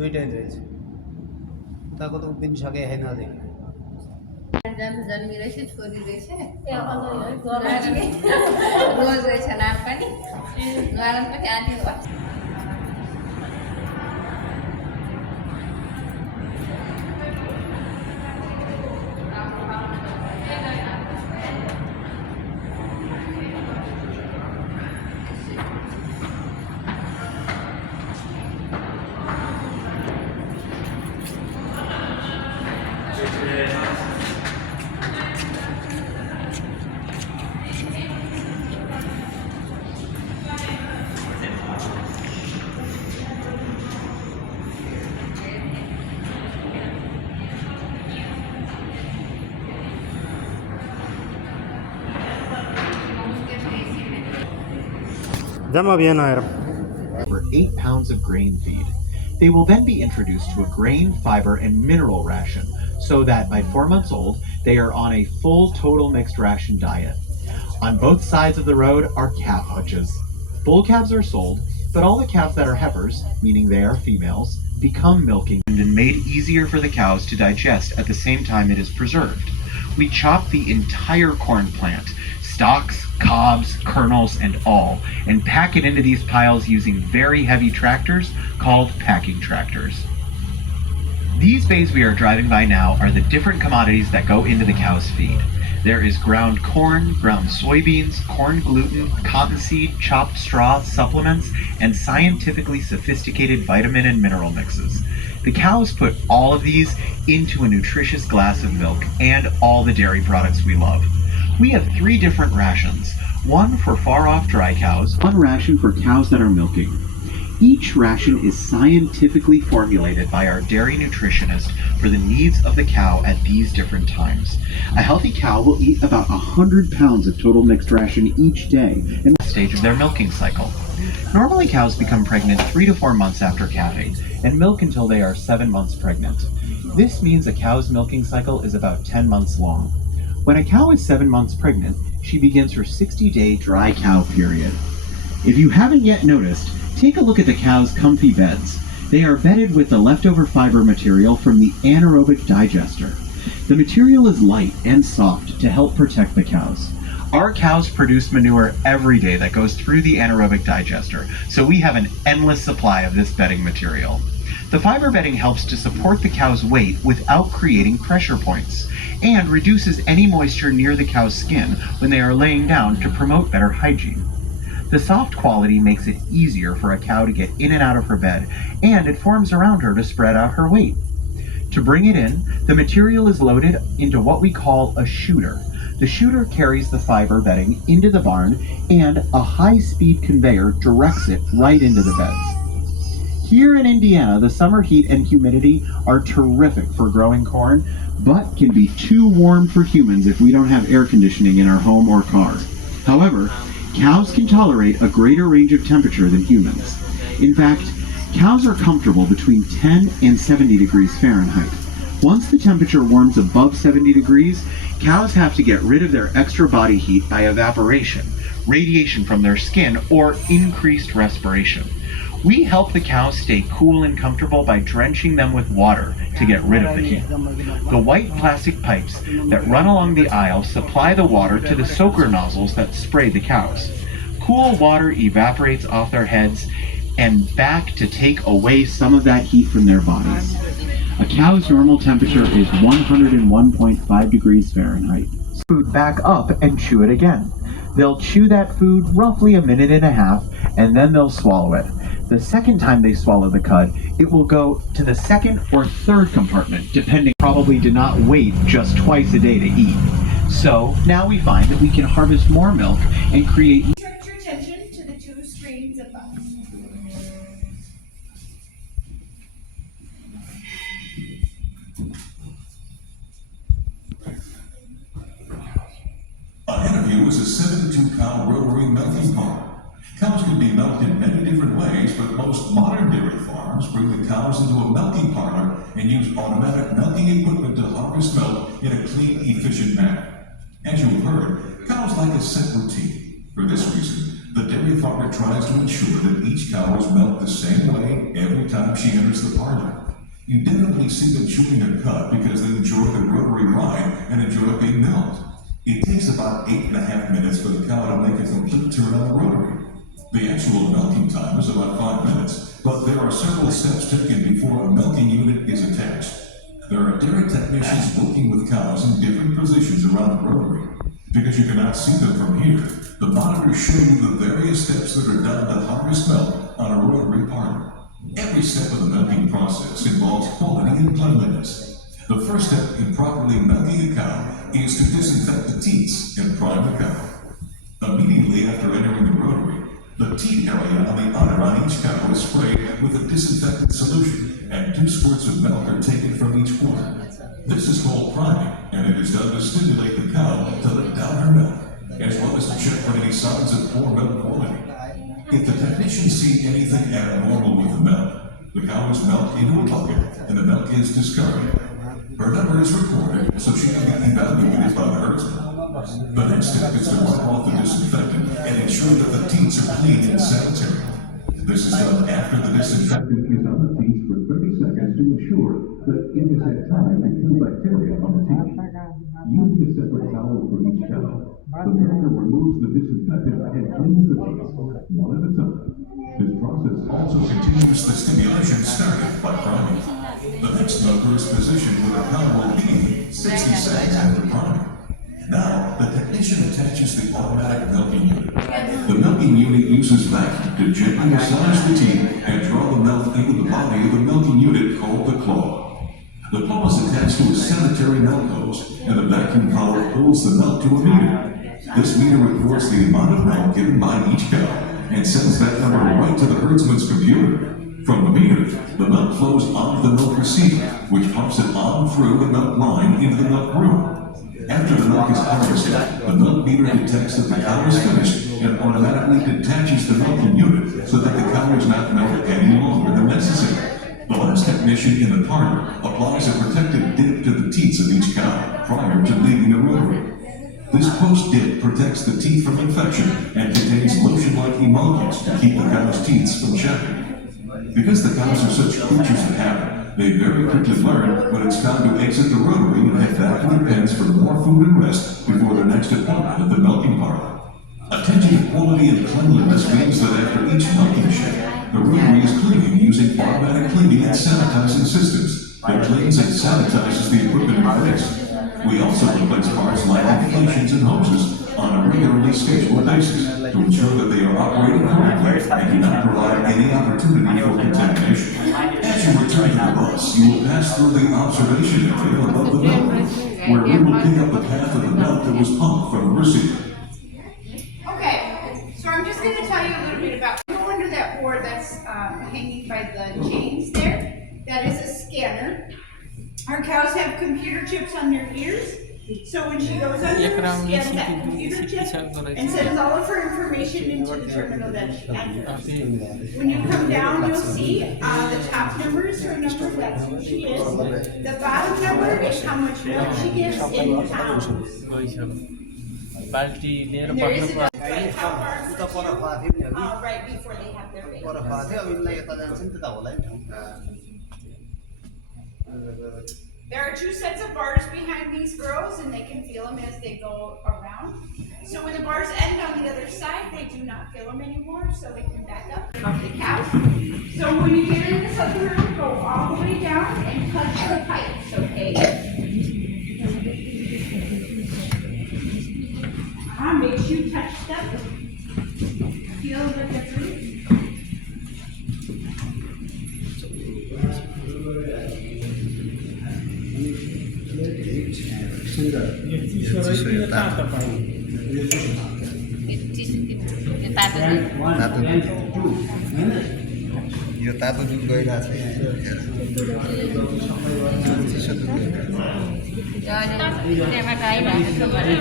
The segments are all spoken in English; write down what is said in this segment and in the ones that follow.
দুইটাই রয়েছে। তা কতদিন আগে হয় না দেখি। जन्मी रहेछ छोरी रहेछ रोज रहेछ नाम पनि नुहालन पनि आधी भयो। Dama bien ayer. For 8 pounds of grain feed. They will then be introduced to a grain, fiber, and mineral ration so that by 4 months old, they are on a full total mixed ration diet. On both sides of the road are calf hutches. Bull calves are sold, but all the calves that are heifers, meaning they are females, become milking and made easier for the cows to digest at the same time it is preserved. We chop the entire corn plant, stalks, cobs, kernels, and all, and pack it into these piles using very heavy tractors called packing tractors. These bays we are driving by now are the different commodities that go into the cow's feed. There is ground corn, ground soybeans, corn gluten, cottonseed, chopped straw, supplements, and scientifically sophisticated vitamin and mineral mixes. The cows put all of these into a nutritious glass of milk and all the dairy products we love. We have 3 different rations, one for far-off dry cows, one ration for cows that are milking. Each ration is scientifically formulated by our dairy nutritionist for the needs of the cow at these different times. A healthy cow will eat about 100 pounds of total mixed ration each day in the stage of their milking cycle. Normally cows become pregnant 3 to 4 months after calving and milk until they are 7 months pregnant. This means a cow's milking cycle is about 10 months long. When a cow is 7 months pregnant, she begins her 60-day dry cow period. If you haven't yet noticed, take a look at the cow's comfy beds. They are bedded with the leftover fiber material from the anaerobic digester. The material is light and soft to help protect the cows. Our cows produce manure every day that goes through the anaerobic digester, so we have an endless supply of this bedding material. The fiber bedding helps to support the cow's weight without creating pressure points, and reduces any moisture near the cow's skin when they are laying down to promote better hygiene. The soft quality makes it easier for a cow to get in and out of her bed, and it forms around her to spread out her weight. To bring it in, the material is loaded into what we call a chooter. The chooter carries the fiber bedding into the barn, and a high-speed conveyor directs it right into the beds. Here in Indiana, the summer heat and humidity are terrific for growing corn, but can be too warm for humans if we don't have air conditioning in our home or car. However, cows can tolerate a greater range of temperature than humans. In fact, cows are comfortable between 10 and 70 degrees Fahrenheit. Once the temperature warms above 70 degrees, cows have to get rid of their extra body heat by evaporation, radiation from their skin, or increased respiration. We help the cows stay cool and comfortable by drenching them with water to get rid of the heat. The white plastic pipes that run along the aisle supply the water to the soaker nozzles that spray the cows. Cool water evaporates off their heads and back to take away some of that heat from their bodies. A cow's normal temperature is 101.5 degrees Fahrenheit. Food back up and chew it again. They'll chew that food roughly a minute and a half, and then they'll swallow it. The second time they swallow the cud, it will go to the second or third compartment, depending. Probably did not wait just twice a day to eat. So now we find that we can harvest more milk and create. Direct your attention to the 2 screens above. Ahead of you is a 72-cow rotary melting farm. Cows can be milked in many different ways, but most modern dairy farms bring the cows into a milking parlor and use automatic milking equipment to harvest milk in a clean, efficient manner. As you've heard, cows like a set routine. For this reason, The dairy farmer tries to ensure that each cow is milked the same way every time she enters the parlor. You definitely see them chewing a cud because they enjoy the rotary ride and enjoy being milked. It takes about 8.5 minutes for the cow to make a complete turn on the rotary. The actual milking time is about 5 minutes, but there are several steps taken before a milking unit is attached. There are dairy technicians working with cows in different positions around the rotary. Because you cannot see them from here, the monitors show you the various steps that are done to harvest milk on a rotary parlor. Every step of the milking process involves quality and cleanliness. The first step in properly milking a cow is to disinfect the teats and prime the cow. Immediately after entering the rotary, the teat area on the udder on each cow is sprayed with a disinfectant solution, and 2 squirts of milk are taken from each quarter. This is called priming, and it is done to stimulate the cow to let down her milk, as well as to check for any signs of poor milk quality. If the technicians see anything abnormal with the milk, the cow is milked into a bucket, and the milk is discarded. Her number is recorded, so she can be evaluated by the herdsman. The next step is to wipe off the disinfectant and ensure that the teats are clean and sanitary. This is done after the disinfectant is on the teats for 30 seconds to ensure that it has had time to kill bacteria on the teat. Using a separate towel for each cow, the milker removes the disinfectant and cleans the teats, one at a time. This process also continues the stimulation started by priming. The next milker is positioned where the cow will be 60 seconds after priming. Now, the technician attaches the automatic milking unit. The milking unit uses vacuum to gently massage the teat and draw the milk into the body of the milking unit called the claw. The claw is attached to a sanitary milk hose, and the vacuum power pulls the milk to a meter. This meter records the amount of milk given by each cow and sends that number right to the herdsman's computer. From the meter, the milk flows onto the milk receiver, which pumps it on through the milk line into the milk room. After the milk is harvested, the milk meter detects that the cow is finished and automatically detaches the milking unit so that the cow is not milked any longer than necessary. The last technician in the parlor applies a protective dip to the teats of each cow prior to leaving the rotary. This post-dip protects the teeth from infection and contains lotion-like emollients to keep the cow's teats from chapping. Because the cows are such creatures of habit, they very quickly learn when it's time to exit the rotary and head back to their pens for more food and rest before their next appointment at the milking parlor. Attention to quality and cleanliness means that after each milking shift, the rotary is cleaning using automatic cleaning and sanitizing systems that cleans and sanitizes the equipment in place. We also replace parts like inflations and hoses on a regularly scheduled basis to ensure that they are operating correctly and do not provide any opportunity for contamination. As you return to the bus, you will pass through the observation area above the milk, where we will pick up the path of the milk that was pumped from the receiver. Okay, so I'm just going to tell you a little bit about, go under that board that's hanging by the chains there. That is a scanner. Our cows have computer chips on their ears. So when she goes under, scans that computer chip and sends all of her information into the terminal that she enters. When you come down, you'll see the top number is her number, that's who she is. The bottom number is how much milk she gives in pounds. And there is a right how far right before they have their baby. पर फाथे अब इनलाई यता जान्छ नि त होला नि There are 2 sets of bars behind these girls, and they can feel them as they go around. So when the bars end on the other side, they do not feel them anymore, so they can back up off the cow. So when you get in this other room, go all the way down and touch the pipes, okay? Make sure you touch them. Feel the difference. यो तातो दुध गइरहेछ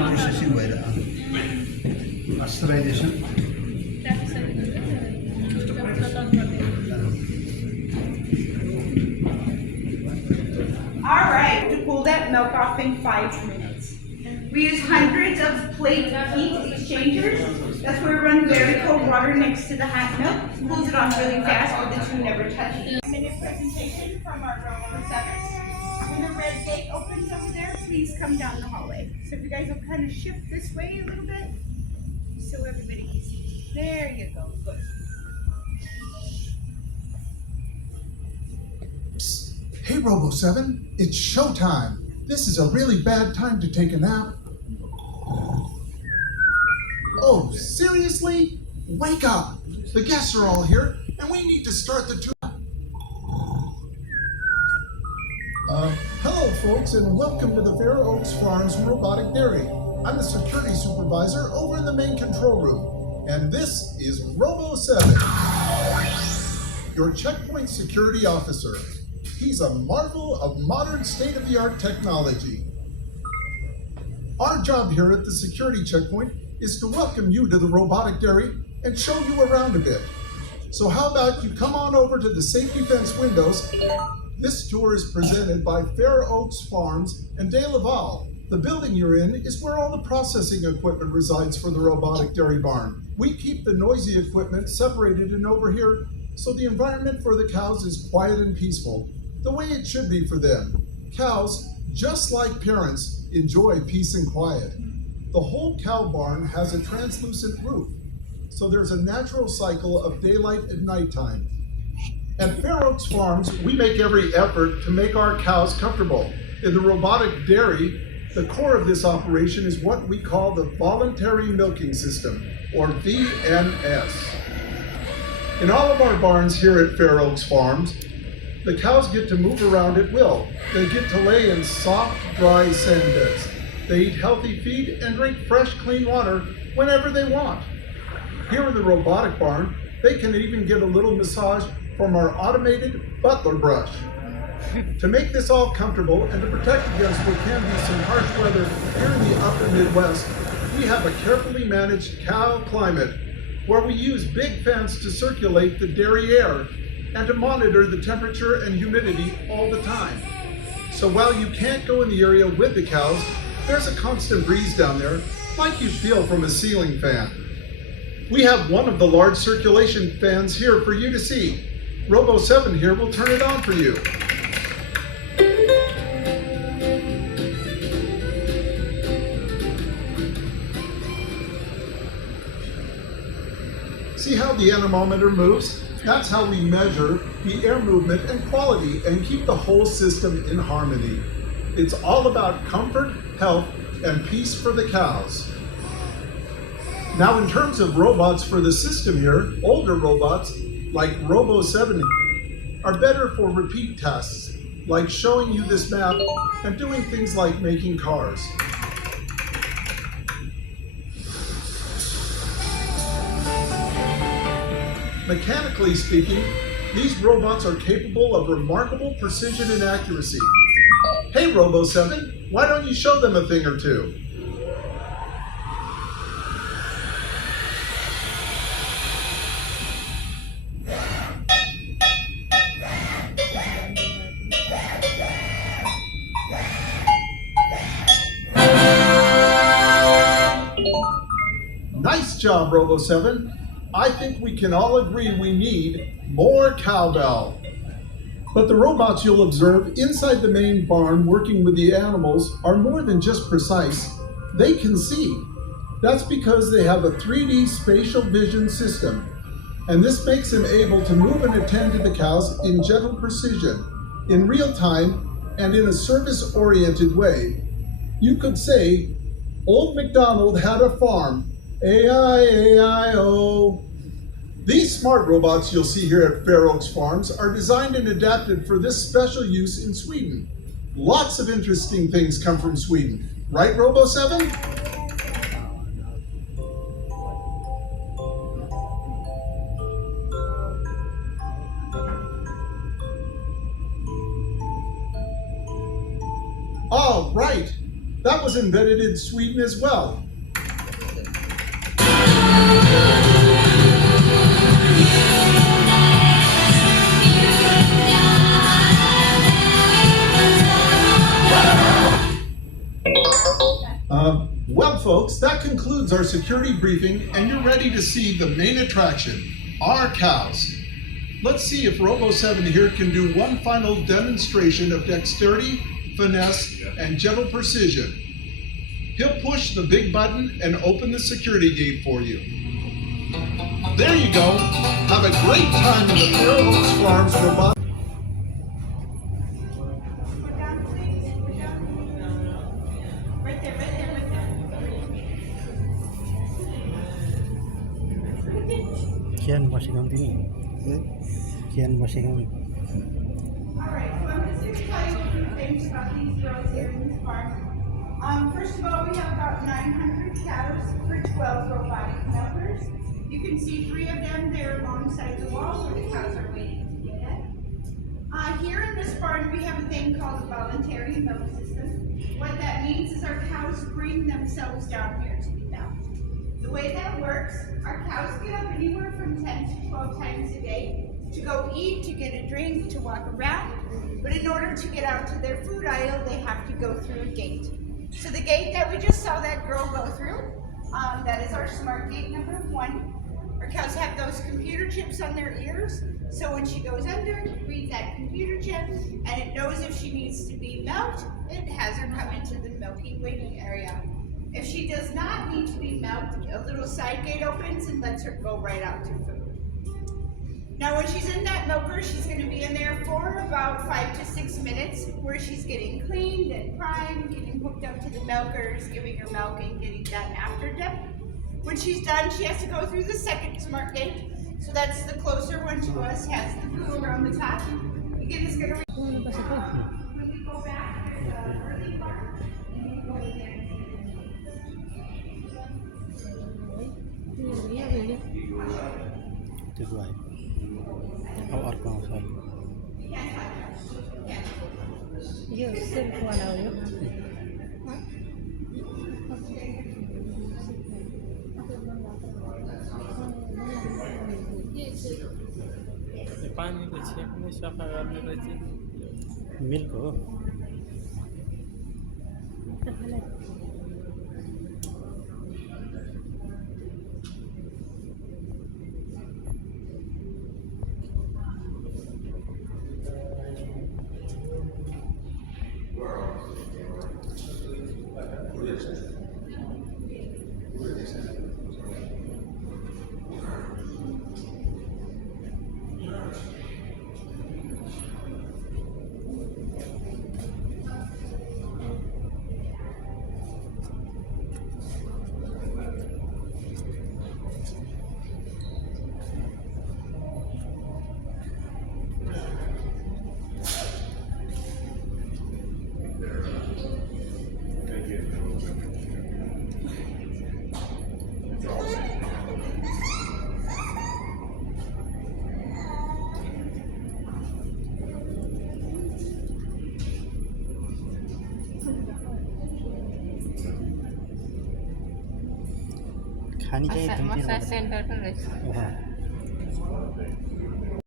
processing भएर pasteurisation All right, to cool that milk off in 5 minutes. We use hundreds of plate heat exchangers. That's where we run very cold water next to the hot milk. Cools it off really fast, but the two never touch it. Minute presentation from our Robo 7. When the red gate opens over there, please come down the hallway. So if you guys will kind of shift this way a little bit, so everybody can see. There you go, good. Hey Robo7, it's showtime. This is a really bad time to take a nap. Oh, seriously? Wake up! The guests are all here, and we need to start the tour. Hello folks, and welcome to the Fair Oaks Farms Robotic Dairy. I'm the security supervisor over in the main control room, and this is Robo7, your checkpoint security officer. He's a marvel of modern state-of-the-art technology. Our job here at the security checkpoint is to welcome you to the robotic dairy and show you around a bit. So how about you come on over to the safety fence windows. This tour is presented by Fair Oaks Farms and De Laval. The building you're in is where all the processing equipment resides for the robotic dairy barn. We keep the noisy equipment separated and over here, so the environment for the cows is quiet and peaceful, the way it should be for them. Cows, just like parents, enjoy peace and quiet. The whole cow barn has a translucent roof, so there's a natural cycle of daylight and nighttime. At Fair Oaks Farms, we make every effort to make our cows comfortable. In the robotic dairy, the core of this operation is what we call the Voluntary Milking System, or VMS. In all of our barns here at Fair Oaks Farms, the cows get to move around at will. They get to lay in soft, dry sand beds. They eat healthy feed and drink fresh, clean water whenever they want. Here in the robotic barn, they can even get a little massage from our automated butler brush. To make this all comfortable and to protect against what can be some harsh weather here in the upper Midwest, we have a carefully managed cow climate where we use big fans to circulate the dairy air and to monitor the temperature and humidity all the time. So while you can't go in the area with the cows, there's a constant breeze down there, like you feel from a ceiling fan. We have one of the large circulation fans here for you to see. Robo7 here will turn it on for you. See how the anemometer moves? That's how we measure the air movement and quality and keep the whole system in harmony. It's all about comfort, health, and peace for the cows. Now in terms of robots for the system here, older robots like Robo7 are better for repeat tasks, like showing you this map and doing things like making cars. Mechanically speaking, these robots are capable of remarkable precision and accuracy. Hey Robo7, why don't you show them a thing or two? Nice job, Robo7. I think we can all agree we need more cowbell. But the robots you'll observe inside the main barn working with the animals are more than just precise. They can see. That's because they have a 3D spatial vision system. And this makes them able to move and attend to the cows in gentle precision, in real time, and in a service-oriented way. You could say, Old MacDonald had a farm, A-I-A-I-O. These smart robots you'll see here at Fair Oaks Farms are designed and adapted for this special use in Sweden. Lots of interesting things come from Sweden. Right, Robo7? Oh, right. That was invented in Sweden as well. Well, folks, that concludes our security briefing, and you're ready to see the main attraction, our cows. Let's see if Robo7 here can do one final demonstration of dexterity, finesse, and gentle precision. He'll push the big button and open the security gate for you. There you go. Have a great time in the Fair Oaks Farms Robotic. Put down, please. Put down. Right there, right there, right there. Kian masih ngambil ni. Kian masih ngambil. All right, so I'm just going to tell you a few things about these girls here in this farm. First of all, we have about 900 cows for 12 robotic milkers. You can see 3 of them there alongside the wall where the cows are waiting to get in. Here in this barn, we have a thing called a voluntary milk system. What that means is our cows bring themselves down here to be milked. The way that works, our cows get up anywhere from 10 to 12 times a day to go eat, to get a drink, to walk around. But in order to get out to their food aisle, they have to go through a gate. So the gate that we just saw that girl go through, that is our smart gate number 1. Our cows have those computer chips on their ears, so when she goes under, it reads that computer chip, and it knows if she needs to be milked, it has her come into the milking waiting area. If she does not need to be milked, a little side gate opens and lets her go right out to food. Now when she's in that milker, she's going to be in there for about 5 to 6 minutes, where she's getting cleaned and primed, getting hooked up to the milkers, giving her milk and getting done after dip. When she's done, she has to go through the second smart gate. So that's the closer one to us, has the blue around the top. Again, it's going to when we go back, there's a early barn, and we go in there. Itu dua. Kau arkang soal. Yo, sel kuala yo. पानी को छेक में सफा गर्ने रहेछ Milk हो. खानी चाहिँ मसाज सेन्टर पनि रहेछ वहाँ